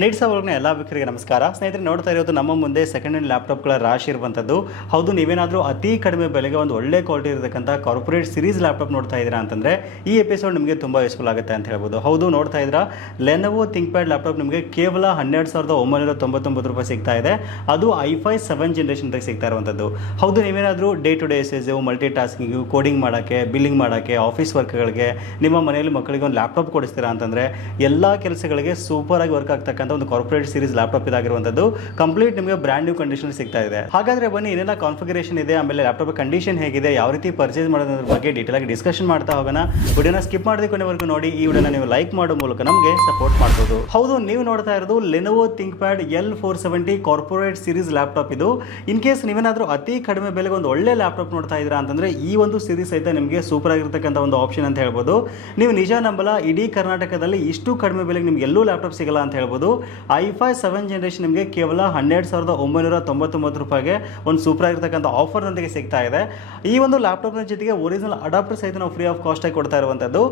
ನೀಡ್ಸ ಒಳಗಿನ ಎಲ್ಲ ವೀಕ್ಷಕರಿಗೆ ನಮಸ್ಕಾರ. ಸ್ನೇಹಿತರೆ, ನೋಡ್ತಾ ಇರೋದು ನಮ್ಮ ಮುಂದೆ ಸೆಕೆಂಡ್ ಹ್ಯಾಂಡ್ ಲ್ಯಾಪ್ಟಾಪ್ಗಳ ರಾಶಿ ಇರುವಂಥದ್ದು. ಹೌದು, ನೀವೇನಾದರೂ ಅತಿ ಕಡಿಮೆ ಬೆಲೆಗೆ ಒಂದು ಒಳ್ಳೆ ಕ್ವಾಲಿಟಿ ಇರತಕ್ಕಂಥ ಕಾರ್ಪೊರೇಟ್ ಸಿರೀಸ್ ಲ್ಯಾಪ್ಟಾಪ್ ನೋಡ್ತಾ ಇದ್ದೀರಾ ಅಂತಂದರೆ, ಈ ಎಪಿಸೋಡ್ ನಿಮಗೆ ತುಂಬ ಯೂಸ್ಫುಲ್ ಆಗುತ್ತೆ ಅಂತ ಹೇಳ್ಬೋದು. ಹೌದು, ನೋಡ್ತಾ ಇದ್ದೀರಾ? ಲೆನೋವೋ ಥಿಂಕ್ಪ್ಯಾಡ್ ಲ್ಯಾಪ್ಟಾಪ್ ನಿಮಗೆ ಕೇವಲ ಹನ್ನೆರಡು ಸಾವಿರದ ಒಂಬೈನೂರ ತೊಂಬತ್ತೊಂಬತ್ತು ರೂಪಾಯಿ ಸಿಗ್ತಾ ಇದೆ. ಅದು ಐ ಫೈ ಸೆವೆನ್ ಜನ್ರೇಷನ್ ಸಿಗ್ತಾ ಇರುವಂಥದ್ದು. ಹೌದು, ನೀವೇನಾದರೂ day to day usage multi tasking coding ಮಾಡೋಕ್ಕೆ ಬಿಲ್ಲಿಂಗ್ ಮಾಡೋಕ್ಕೆ ಆಫೀಸ್ ವರ್ಕ್ಗಳಿಗೆ ನಿಮ್ಮ ಮನೆಯಲ್ಲಿ ಮಕ್ಕಳಿಗೆ ಒಂದು ಲ್ಯಾಪ್ಟಾಪ್ ಕೊಡಿಸ್ತೀರಾ ಅಂತಂದರೆ, ಎಲ್ಲ ಕೆಲಸಗಳಿಗೆ ಸೂಪರ್ ಆಗಿ ವರ್ಕ್ ಆಗ್ತಕ್ಕಂಥ ಒಂದು ಕಾರ್ಪೊರೇಟ್ ಸೀರೀಸ್ ಲ್ಯಾಪ್ಟಾಪ್ ಇದಾಗಿರುವಂಥದ್ದು. ಕಂಪ್ಲೀಟ್ ನಿಮಗೆ ಬ್ರ್ಯಾಂಡ್ ನ್ಯೂ ಕಂಡೀಷನ್ ಸಿಗ್ತಾ ಇದೆ. ಹಾಗಾದ್ರೆ ಬನ್ನಿ ಏನೆಲ್ಲ ಕಾನ್ಫಿಗರೇಷನ್ ಇದೆ, ಆಮೇಲೆ ಲ್ಯಾಪ್ಟಾಪ್ ಕಂಡೀಷನ್ ಹೇಗಿದೆ, ಯಾವ ರೀತಿ ಪರ್ಚೇಸ್ ಮಾಡೋದ್ರ ಬಗ್ಗೆ ಡೀಟೇಲ್ ಆಗಿ ಡಿಸ್ಕಷನ್ ಮಾಡ್ತಾ ಹೋಗೋಣ. ವಿಡಿಯೋನ ಸ್ಕಿಪ್ ಮಾಡದೆ ಕೊನೆವರೆಗೂ ನೋಡಿ, ಈ ವಿಡಿಯೋನ ನೀವು ಲೈಕ್ ಮಾಡೋ ಮೂಲಕ ನಮಗೆ ಸಪೋರ್ಟ್ ಮಾಡ್ಬೋದು. ಹೌದು, ನೀವು ನೋಡ್ತಾ ಇರೋದು Lenovo think pad L four seventy corporate series laptop ಇದು. ಇನ್ ಕೇಸ್ ನೀವೇನಾದರೂ ಅತಿ ಕಡಿಮೆ ಬೆಲೆಗೆ ಒಂದು ಒಳ್ಳೆ ಲ್ಯಾಪ್ಟಾಪ್ ನೋಡ್ತಾ ಇದ್ದೀರಾ ಅಂತಂದ್ರೆ, ಈ ಒಂದು ಸೀರೀಸ್ ಸಹಿತ ನಿಮಗೆ ಸೂಪರ್ ಆಗಿರ್ತಕ್ಕಂಥ ಒಂದು ಆಪ್ಷನ್ ಅಂತ ಹೇಳ್ಬೋದು. ನೀವು ನಿಜ ನಂಬಲ್ಲ, ಇಡೀ ಕರ್ನಾಟಕದಲ್ಲಿ ಇಷ್ಟು ಕಡಿಮೆ ಬೆಲೆಗೆ ನಿಮ್ಗೆ ಎಲ್ಲೂ ಲ್ಯಾಪ್ಟಾಪ್ ಸಿಗಲ್ಲ ಅಂತ ಹೇಳ್ಬೋದು. ಐ ಫೈ ಸೆವೆನ್ ಜನರೇಷನ್ ನಿಮಗೆ ಕೇವಲ ಹನ್ನೆರಡು ಸಾವಿರದ ಒಂಬೈನೂರ ತೊಂಬತ್ತೊಂಬತ್ತು ರೂಪಾಯಿಗೆ ಒಂದು ಸೂಪರ್ ಆಗಿರ್ತಕ್ಕಂಥ ಆಫರ್ನೊಂದಿಗೆ ಸಿಗ್ತಾ ಇದೆ. ಈ ಒಂದು ಲ್ಯಾಪ್ಟಾಪ್ನ ಜೊತೆಗೆ ಒರಿಜಿನಲ್ ಅಡಾಪ್ಟರ್ ಸಹಿತ ನಾವು ಫ್ರೀ ಆಫ್ ಕಾಸ್ಟಾಗಿ ಕೊಡ್ತಾ ಇರುವಂಥದ್ದು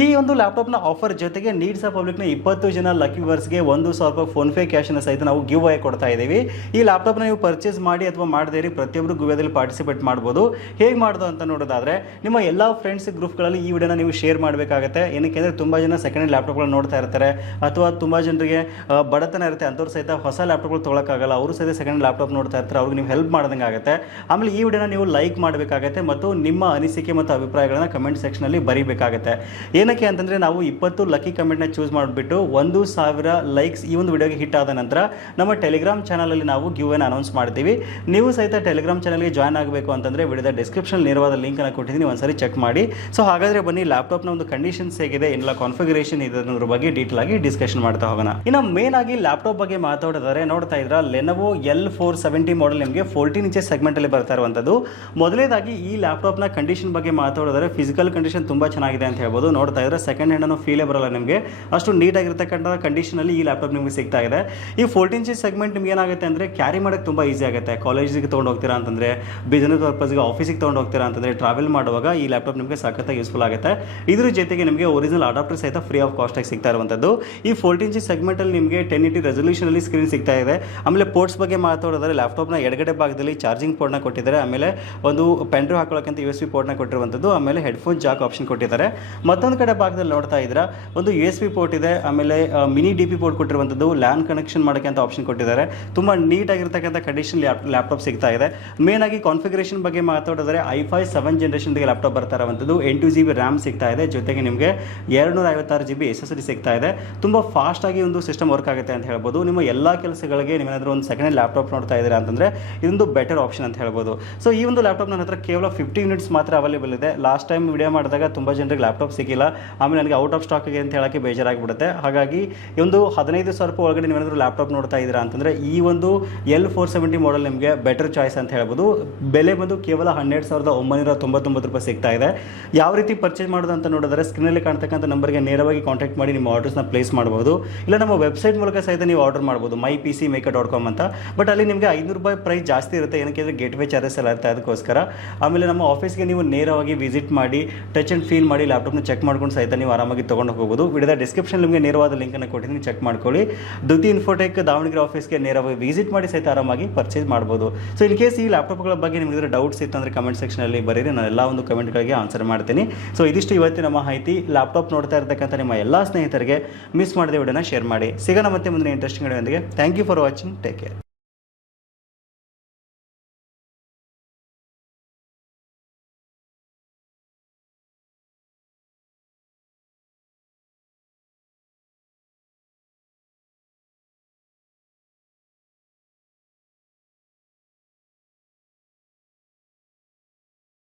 ಈ ಒಂದು ಲ್ಯಾಪ್ಟಾಪ್ನ ಆಫರ್ ಜೊತೆಗೆ ನೀಡ್ಸ್ ಆಫ್ ಪಬ್ಲಿಕ್ನ ಇಪ್ಪತ್ತು ಜನ ಲಕ್ಕಿ ವರ್ಸ್ಗೆ ಒಂದು ಸಾವಿರ ರೂಪಾಯಿ ಫೋನ್ಪೇ ಕ್ಯಾಶನ್ನು ಸಹಿತ ನಾವು ಗಿವ್ ಆಗಿ ಕೊಡ್ತಾ ಇದ್ದೀವಿ. ಈ ಲ್ಯಾಪ್ಟಾಪ್ನ ನೀವು ಪರ್ಚೇಸ್ ಮಾಡಿ ಅಥವಾ ಮಾಡದೇ ಇರಿ ಪ್ರತಿಯೊಬ್ಬರು ಗುವ್ಯದಲ್ಲಿ ಪಾರ್ಟಿಸಿಪೇಟ್ ಮಾಡ್ಬೋದು. ಹೇಗೆ ಮಾಡೋದು ಅಂತ ನೋಡೋದಾದ್ರೆ, ನಿಮ್ಮ ಎಲ್ಲ ಫ್ರೆಂಡ್ಸ್ ಗ್ರೂಪ್ಗಳಲ್ಲಿ ಈ ವಿಡಿಯೋನ ನೀವು ಶೇರ್ ಮಾಡಬೇಕಾಗುತ್ತೆ. ಏನಕ್ಕೆ ಅಂದರೆ ತುಂಬ ಜನ ಸೆಕೆಂಡ್ ಹ್ಯಾಂಡ್ ಲ್ಯಾಪ್ಟಾಪ್ಗಳನ್ನ ನೋಡ್ತಾ ಇರ್ತಾರೆ. ಅಥವಾ ತುಂಬ ಜನರಿಗೆ ಬಡತನ ಇರುತ್ತೆ, ಅಂಥವ್ರು ಸಹಿತ ಹೊಸ ಲ್ಯಾಪ್ಟಾಪ್ಗಳು ತೊಗೊಳಕ್ಕಾಗಲ್ಲ. ಅವರು ಸಹಿತ ಸೆಕೆಂಡ್ ಲ್ಯಾಪ್ಟಾಪ್ ನೋಡ್ತಾ ಇರ್ತಾರೆ, ಅವ್ರಿಗೆ ನೀವು ಹೆಲ್ಪ್ ಮಾಡ್ದಂಗೆ ಆಗುತ್ತೆ. ಆಮೇಲೆ ಈ ವಿಡಿಯೋನ ನೀವು ಲೈಕ್ ಮಾಡಬೇಕಾಗತ್ತೆ ಮತ್ತು ನಿಮ್ಮ ಅನಿಸಿಕೆ ಮತ್ತು ಅಭಿಪ್ರಾಯಗಳನ್ನ ಕಮೆಂಟ್ ಸೆಕ್ಷನಲ್ಲಿ ಬರೀಬೇಕಾಗತ್ತೆ. ಏನಕ್ಕೆ ಅಂತಂದರೆ ನಾವು ಇಪ್ಪತ್ತು ಲಕ್ಕಿ ಕಮೆಂಟ್ನ ಚೂಸ್ ಮಾಡಿಬಿಟ್ಟು ಒಂದು ಸಾವಿರ ಲೈಕ್ಸ್ ಈ ಒಂದು ವಿಡಿಯೋಗೆ ಹಿಟ್ ಆದ ನಂತರ ನಮ್ಮ ಟೆಲಿಗ್ರಾಮ್ ಚಾನಲಲ್ಲಿ ನಾವು ಗಿವ್ ಅನ್ನು ಅನೌನ್ಸ್ ಮಾಡ್ತೀವಿ. ನೀವು ಸಹಿತ ಟೆಲಿಗ್ರಾಮ್ ಚಾನಲ್ಗೆ ಜಾಯ್ನ್ ಆಗಬೇಕು ಅಂತಂದರೆ ವಿಡಿಯೋದ ಡಿಸ್ಕ್ರಿಪ್ಷನ್ ನೇರವಾದ ಲಿಂಕನ್ನು ಕೊಟ್ಟಿದ್ದೀನಿ, ಒಂದ್ಸರಿ ಚೆಕ್ ಮಾಡಿ. ಸೊ ಹಾಗಾದರೆ ಬನ್ನಿ ಲ್ಯಾಪ್ಟಾಪ್ನ ಒಂದು ಕಂಡೀಷನ್ಸ್ ಹೇಗಿದೆ ಎಲ್ಲ ಕಾನ್ಫಿಗರೇಷನ್ ಇದೆ ಅನ್ನೋದ್ರ ಬಗ್ಗೆ ಡೀಟೇಲ್ ಆಗಿ ಡಿಸ್ಕಷನ್ ಮಾಡ್ತಾ ಹೋಗೋಣ. ಇನ್ನು ಮೇನ್ ಆಗಿ ಲ್ಯಾಪ್ಟಾಪ್ ಬಗ್ಗೆ ಮಾತಾಡೋದಾದ್ರೆ ನೋಡ್ತಾ ಇದ್ರ Lenovo L four seventy model ನಿಮಗೆ ಫೋರ್ಟೀನ್ ಇಂಚಸ್ ಸೆಗ್ಮೆಂಟ್ ಅಲ್ಲಿ ಬರ್ತಾ ಇರುವಂತದ್ದು ಮೊದಲೇದಾಗಿ ಈ ಲ್ಯಾಪ್ಟಾಪ್ನ ಕಂಡೀಷನ್ ಬಗ್ಗೆ ಮಾತಾಡಿದ್ರೆ ಫಿಸಿಕಲ್ ಕಂಡೀಷನ್ ತುಂಬಾ ಚೆನ್ನಾಗಿದೆ ಅಂತ ಹೇಳ್ಬೋದು. ನೋಡ್ತಾ ಇದ್ರೆ ಸೆಕೆಂಡ್ ಹ್ಯಾಂಡ್ ಅನ್ನೋ ಫೀಲೇ ಬರಲ್ಲ ನಿಮಗೆ. ಅಷ್ಟು ನೀಟಾಗಿರ್ತಕ್ಕಂಥ ಕಂಡೀಷನ್ ಅಲ್ಲಿ ಈ ಲ್ಯಾಪ್ಟಾಪ್ ನಿಮಗೆ ಸಿಗ್ತಾ ಇದೆ ಈ ಫೋರ್ಟೀನ್ ಇಂಚಸ್ ಸೆಗ್ಮೆಂಟ್ ನಿಮ್ಗೆ ಏನಾಗುತ್ತೆ ಅಂದ್ರೆ ಕ್ಯಾರಿ ಮಾಡಕ್ಕೆ ತುಂಬಾ ಈಸಿ ಆಗುತ್ತೆ. ಕಾಲೇಜಿಗೆ ತೊಗೊಂಡು ಹೋಗ್ತೀರಾ ಅಂತಂದ್ರೆ ಬಿಸ್ನೆಸ್ ಪರ್ಪಸ್ಗೆ ಆಫೀಸಿಗೆ ತೊಗೊಂಡು ಹೋಗ್ತೀರಾ ಅಂತಂದ್ರೆ ಟ್ರಾವೆಲ್ ಮಾಡುವಾಗ ಈ ಲ್ಯಾಪ್ಟಾಪ್ ನಿಮಗೆ ಸಖತ್ತಾಗಿ ಯೂಸ್ಫುಲ್ ಆಗುತ್ತೆ. ಇದ್ರ ಜೊತೆಗೆ ನಿಮಗೆ ಒರಿಜಿನಲ್ ಅಡಾಪ್ಟರ್ ಸಹಿತ ಫ್ರೀ ಆಫ್ ಕಾಸ್ಟ್ ಆಗಿ ಸಿಗ್ತಾ ಇರುವಂತದ್ದು ಈ ಫೋರ್ಟೀನ್ ಇಂಚ್ ಸೆಗ್ಮೆಂಟ್ ಅಲ್ಲಿ ನಿಮಗೆ ಟೆನ್ ಇಟಿ ರೆಸೊಲ್ಯೂಷನ್ ಅಲ್ಲಿ ಸ್ಕ್ರೀನ್ ಸಿಗ್ತಾ ಇದೆ. ಆಮೇಲೆ ಪೋರ್ಟ್ಸ್ ಬಗ್ಗೆ ಮಾತಾಡೋದಾದ್ರೆ ಲ್ಯಾಪ್ಟಾಪ್ನ ಎಡಗಡೆ ಭಾಗದಲ್ಲಿ ಚಾರ್ಜಿಂಗ್ ಪೋರ್ಟ್ನ ಕೊಟ್ಟಿದ್ದಾರೆ. ಆಮೇಲೆ ಒಂದು ಪೆಂಡ್ರು ಹಾಕೊಳ್ಳೋಕ್ಕಂತ ಯು ಎಸ್ ಬಿ ಪೋರ್ಟ್ನ ಕೊಟ್ಟಿರುವಂಥದ್ದು. ಆಮೇಲೆ ಹೆಡ್ಫೋನ್ ಜಾಕ್ ಆಪ್ಷನ್ ಕೊಟ್ಟಿದ್ದಾರೆ. ಮತ್ತೊಂದು ಕಡೆ ಭಾಗದಲ್ಲಿ ನೋಡ್ತಾ ಇದ್ದೀರಾ, ಒಂದು ಯು ಎಸ್ ಬಿ ಪೋರ್ಟ್ ಇದೆ. ಆಮೇಲೆ ಮಿನಿ ಡಿ ಪಿ ಪೋರ್ಟ್ ಕೊಟ್ಟಿರುವಂಥದ್ದು. ಲ್ಯಾನ್ ಕನೆಕ್ಷನ್ ಮಾಡೋಕ್ಕೆ ಅಂತ ಆಪ್ಷನ್ ಕೊಟ್ಟಿದ್ದಾರೆ. ತುಂಬ ನೀಟಾಗಿರ್ತಕ್ಕಂಥ ಕಂಡೀಷನ್ ಲ್ಯಾಪ್ಟಾಪ್ ಸಿಗ್ತಾ ಇದೆ. ಮೇನ್ ಆಗಿ ಕಾನ್ಫಿಗರೇಷನ್ ಬಗ್ಗೆ ಮಾತಾಡಿದ್ರೆ ಐ ಫೈ ಸೆವೆನ್ ಜನರೇಷನ್ಗೆ ಲ್ಯಾಪ್ಟಾಪ್ ಬರ್ತಾ ಇರುವಂಥದ್ದು. ಎಂಟು ಜಿ ಬಿ ರ್ಯಾಮ್ ಸಿಗ್ತಾ ಇದೆ. ಜೊತೆಗೆ ನಿಮಗೆ ಎರಡು ನೂರ ಐವತ್ತಾರು ಜಿ ಬಿ ಎಸ್ ಎಸ್ ಸಿಗ್ತಾ ಇದೆ. ತುಂಬ ಫಾಸ್ಟಾಗಿ ಒಂದು ಸಿಸ್ಟಮ್ ವರ್ಕ್ ಆಗುತ್ತೆ ಅಂತ ಹೇಳ್ಬೋದು. ನಿಮ್ಮ ಎಲ್ಲ ಕೆಲಸಗಳಿಗೆ ನೀವೇನಾದರೂ ಒಂದು ಸೆಕೆಂಡ್ ಲ್ಯಾಪ್ಟಾಪ್ ನೋಡ್ತಾ ಇದ್ದೀರಾ ಅಂತಂದರೆ ಇದೊಂದು ಬೆಟರ್ ಆಪ್ಷನ್ ಅಂತ ಹೇಳ್ಬೋದು. ಸೊ ಈ ಒಂದು ಲ್ಯಾಪ್ಟಾಪ್ ನನ್ನ ಹತ್ರ ಕೇವಲ ಫಿಫ್ಟಿ ಯೂನಿಟ್ಸ್ ಮಾತ್ರ ಅವೈಲೇಬಲ್ ಇದೆ. ಲಾಸ್ಟ್ ಟೈಮ್ ವಿಡಿಯೋ ಮಾಡಿದಾಗ ತುಂಬ ಜನರಿಗೆ ಲ್ಯಾಪ್ಟಾಪ್ ಸಿಕ್ಕಿಲ್ಲ. ಆಮೇಲೆ ನನಗೆ ಔಟ್ ಆಫ್ ಸ್ಟಾಕ್ ಇದೆ ಅಂತ ಹೇಳೋಕ್ಕೆ ಬೇಜಾರಾಗಿಬಿಡುತ್ತೆ. ಹಾಗಾಗಿ ಈ ಒಂದು ಹದಿನೈದು ಸಾವಿರ ರೂಪಾಯಿ ಒಳಗಡೆ ನೀವೇನಾದರೂ ಲ್ಯಾಪ್ಟಾಪ್ ನೋಡ್ತಾ ಇದ್ದೀರಾ ಅಂತಂದರೆ ಈ ಒಂದು ಎಲ್ ಫೋರ್ ಸೆವೆಂಟಿ ಮಾಡೆಲ್ ನಿಮಗೆ ಬೆಟರ್ ಚಾಯ್ಸ್ ಅಂತ ಹೇಳ್ಬೋದು. ಬೆಲೆ ಬಂದು ಕೇವಲ ಹನ್ನೆರಡು ಸಾವಿರದ ಒಂಬೈನೂರ ತೊಂಬತ್ತೊಂಬತ್ತು ರೂಪಾಯಿ ಸಿಗ್ತಾ ಇದೆ. ಯಾವ ರೀತಿ ಪರ್ಚೇಸ್ ಮಾಡೋದು ಅಂತ ನೋಡಿದ್ರೆ ಸ್ಕ್ರೀನಲ್ಲಿ ಕಾಣ್ತಕ್ಕಂಥ ನಂಬರ್ಗೆ ನೇರವಾಗಿ ಕಾಂಟ್ಯಾಕ್ಟ್ ಮಾಡಿ ನಿಮ್ಮ ಆರ್ಡರ್ಸ್ನ ಪ್ಲೇಸ್ ಮಾಡ್ಬೋದು. ಇಲ್ಲ, ನಮ್ಮ ವೆಬ್ಸೈಟ್ ಮೂಲಕ ಸಹಿತ ನೀವು ಆರ್ಡರ್ ಮಾಡ್ಬೋದು my P C maker dot com ಅಂತ. ಬಟ್ ಅಲ್ಲಿ ನಿಮಗೆ ಐನೂರು ರೂಪಾಯಿ ಪ್ರೈಸ್ ಜಾಸ್ತಿ ಇರುತ್ತೆ. ಏನಕ್ಕೆ ಅಂದರೆ ಗೇಟ್ ವೇ ಚಾರ್ಜಸ್ ಎಲ್ಲ ಇರುತ್ತೆ ಅದಕ್ಕೋಸ್ಕರ ಆಮೇಲೆ ನಮ್ಮ ಆಫೀಸ್ಗೆ ನೀವು ನೇರವಾಗಿ ವಿಸಿಟ್ ಮಾಡಿ ಟಚ್ ಆ್ಯಂಡ್ ಫೀಲ್ ಮಾಡಿ ಲ್ಯಾಪ್ಟಾಪ್ನ ಚೆಕ್ ಮಾಡ್ಕೊಂಡು ಸಹಿತ ನೀವು ಆರಾಮಾಗಿ ತೊಗೊಂಡು ಹೋಗ್ಬೋದು. ವಿಡಿಯೋದ ಡಿಸ್ಕ್ರಿಪ್ಷನ್ ನಿಮಗೆ ನೇರವಾದ ಲಿಂಕನ್ನು ಕೊಟ್ಟಿದ್ದೀನಿ. ಚೆಕ್ ಮಾಡ್ಕೊಳ್ಳಿ. ದುತಿ ಇನ್ಫೋಟೆಕ್ ದಾವಣಗೆರೆ ಆಫೀಸ್ಗೆ ನೇರವಾಗಿ ವಿಸಿಟ್ ಮಾಡಿ ಸಹಿತ ಆರಾಮಾಗಿ ಪರ್ಚೇಸ್ ಮಾಡ್ಬೋದು. ಸೊ ಇನ್ ಕೇಸ್ ಈ ಲ್ಯಾಪ್ಟಾಪ್ಗಳ ಬಗ್ಗೆ ನಿಮಗೆ ಡೌಟ್ಸ್ ಇತ್ತು ಅಂದರೆ ಕಮೆಂಟ್ ಸೆಕ್ಷನಲ್ಲಿ ಬರೀರಿ. ನಾನು ಎಲ್ಲ ಒಂದು ಕಮೆಂಟ್ಗಳಿಗೆ ಆನ್ಸರ್ ಮಾಡ್ತೀನಿ. ಸೊ ಇದಿಷ್ಟು ಇವತ್ತಿನ ಮಾಹಿತಿ. ಲ್ಯಾಪ್ಟಾಪ್ ನೋಡ್ತಾ ಇರ್ತಕ್ಕಂಥ ನಿಮ್ಮ ಎಲ್ಲ ಸ್ನೇಹಿತರಿಗೆ. ಮಿಸ್ ಮಾಡದೆ ವಿಡಿಯೋನ ಶೇರ್ ಮಾಡಿ. ಸಿಗೋಣ ಮತ್ತೆ ಮುಂದಿನ interesting ವಿಡಿಯೋದೊಂದಿಗೆ thank you for watching take care